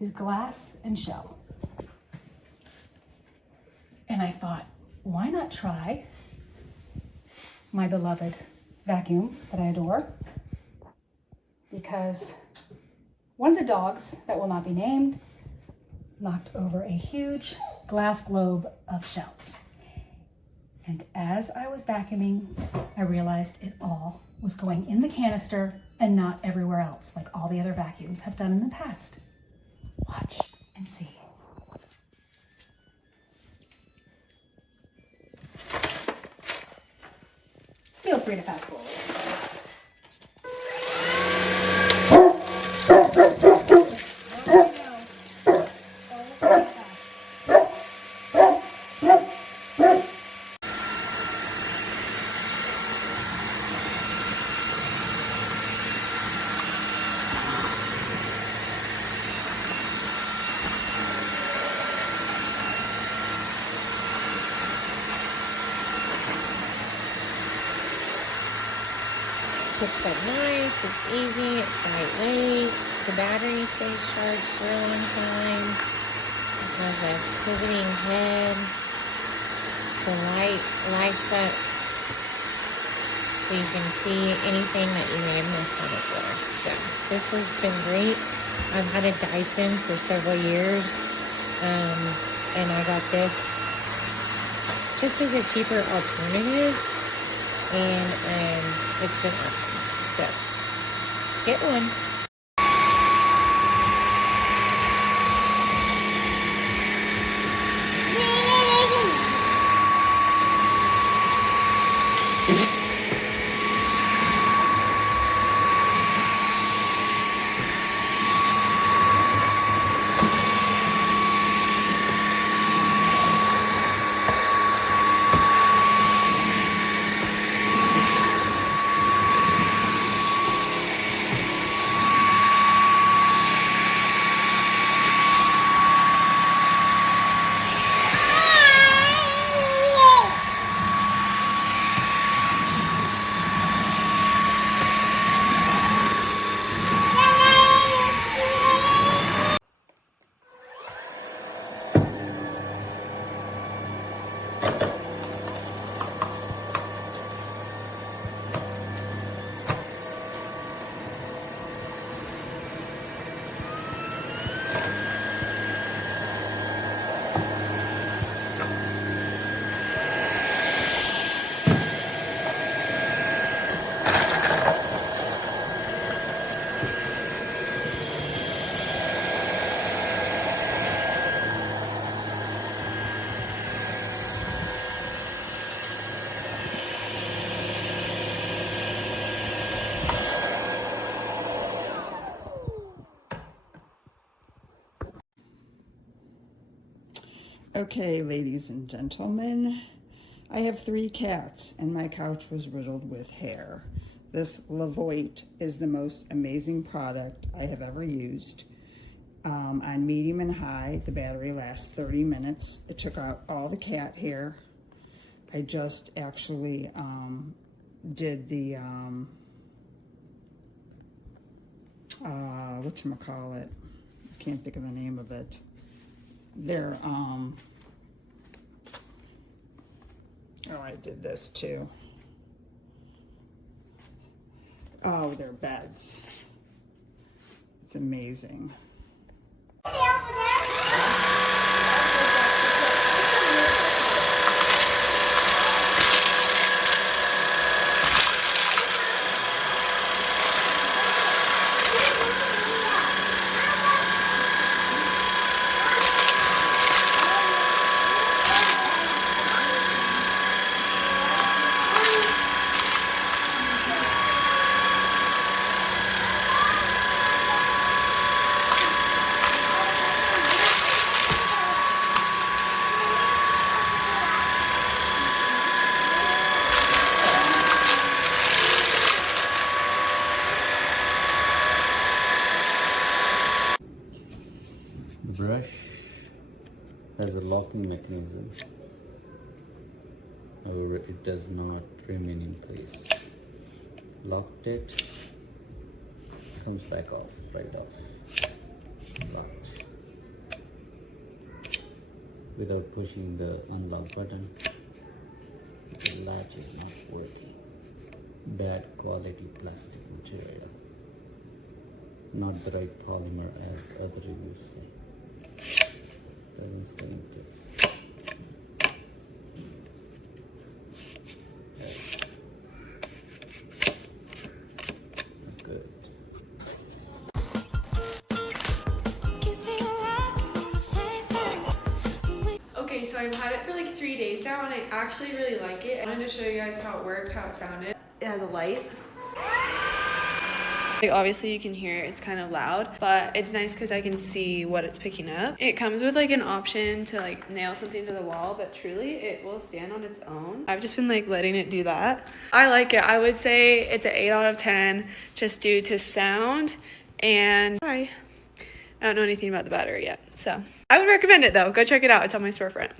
is glass and shell. And I thought, why not try my beloved vacuum that I adore? Because one of the dogs that will not be named knocked over a huge glass globe of shells. And as I was vacuuming, I realized it all was going in the canister and not everywhere else, like all the other vacuums have done in the past. Watch and see. Feel free to fast forward. Looks like nice, it's easy, it's lightweight, the battery stays charged for a long time, it has a pivoting head, the light lights up so you can see anything that you may have missed on the floor. So this has been great. I've had a Dyson for several years, and I got this just as a cheaper alternative, and it's been awesome. So, get one. Okay, ladies and gentlemen, I have 3 cats and my couch was riddled with hair. This LEVOIT is the most amazing product I have ever used. On medium and high, the battery lasts 30 minutes. It took out all the cat hair. I just actually did the, whatchamacallit, I can't think of the name of it. They're, oh, I did this too. Oh, they're beds. It's amazing. The brush has a locking mechanism, however it does not remain in place. Locked it, comes back off, right off, locked. without pushing the unlock button. The latch is not working. Bad quality plastic material. Not the right polymer as other reviews say. Doesn't stay in place. Good. Okay, so I've had it for like 3 days now and I actually really like it. I wanted to show you guys how it worked, how it sounded. It has a light. Like obviously you can hear it, it's kind of loud, but it's nice because I can see what it's picking up. It comes with like an option to like nail something to the wall, but truly it will stand on its own. I've just been like letting it do that. I like it. I would say it's an 8 out of 10 just due to sound and I don't know anything about the battery yet. So I would recommend it though. Go check it out. It's on my storefront.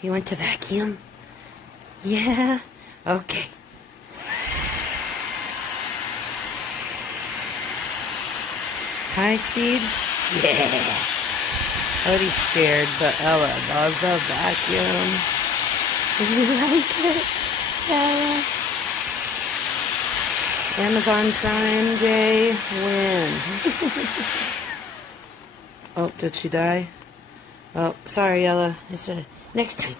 You want to vacuum? Yeah? Okay. High speed? Yeah. Odie's scared, but Ella loves the vacuum. You like it, Ella? Amazon Prime Day win. Oh, did she die? Oh, sorry, Ella. I said next time.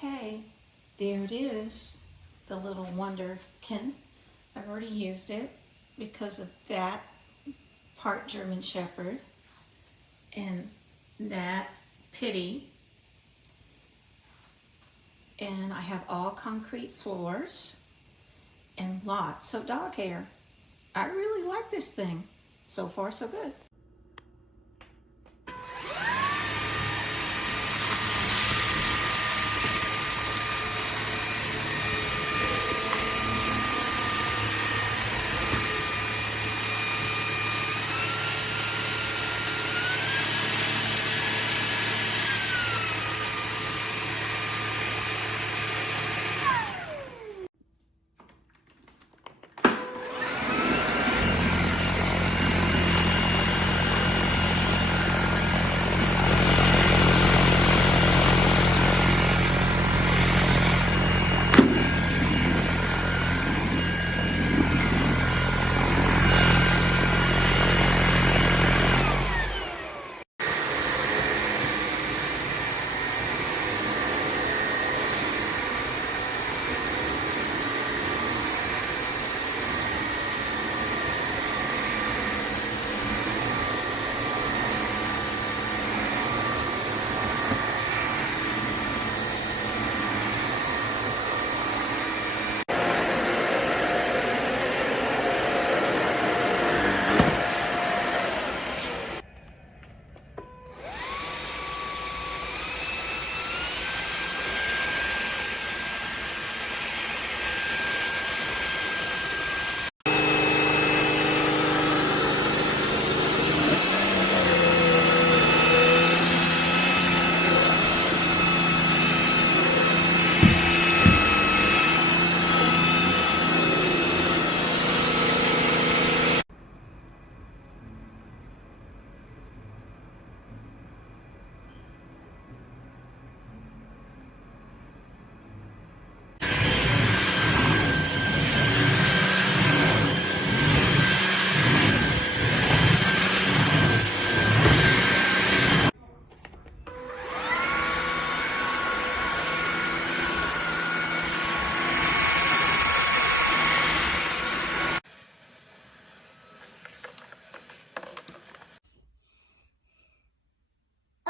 Okay, there it is, the little Wonderkin. I've already used it because of that part German Shepherd and that Pity. And I have all concrete floors and lots of dog hair. I really like this thing. So far, so good.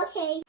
Okay.